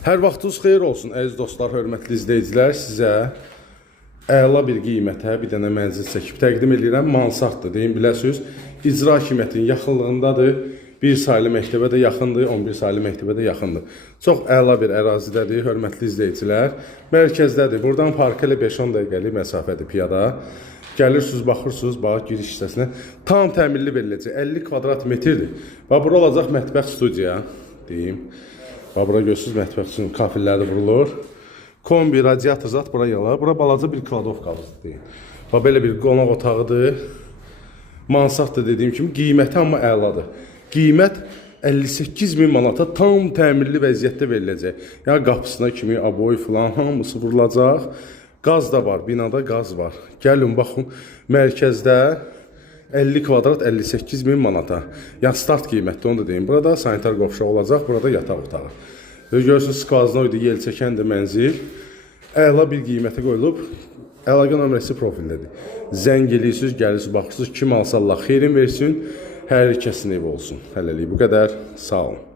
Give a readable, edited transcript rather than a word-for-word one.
Hər vaxtınız xeyir olsun, əziz dostlar, hörmətli izləyicilər. Sizə əla bir qiymətə bir dənə mənzil çəkib təqdim edirəm. Mansarddır, deyim biləsiniz. İcra hakimiyyətinin yaxınlığındadır. Bir saylı məktəbə də yaxındır, 11 saylı məktəbə də yaxındır. Çox əla bir ərazidədir, hörmətli izləyicilər. Mərkəzdədir. Buradan parka ilə 5-10 dəqiqəlik məsafədir piyada. Gəlirsiniz, baxırsınız, bax giriş hissəsinə. Tam təmirli veriləcək, 50 kvadrat metrdir. Və bura olacaq mətbəx studiya, deyim. Bax, bura görürsünüz, mətbəx üçün kafilləri vurulur. Kombi, radiator zat bura yalar. Bura balaca bir kladovkalıdır, deyim. Bax, belə bir qonaq otağıdır. Mansarddır dediyim kimi, qiyməti amma əladır. Qiymət 58.000 manata tam təmirli vəziyyətdə veriləcək. Yəni qapısına kimi aboy filan hamısı vurulacaq. Qaz da var, binada qaz var. Gəlin baxın, mərkəzdə 50 kvadrat 58.000 manata. Yəni start qiymətdə, onu da deyim. Burada sanitar qovşaq olacaq, burada yataq otağı. Görürsünüz, skvaznoydu, yel çəkən də mənzil. Əla bir qiymətə qoyulub. Əlaqə nömrəsi profildədir. Zəng eləyirsiniz, gəlirsiniz, baxırsınız, kim alsa Allah xeyrin versin. Hər kəsin evi olsun. Hələlik bu qədər. Sağ olun.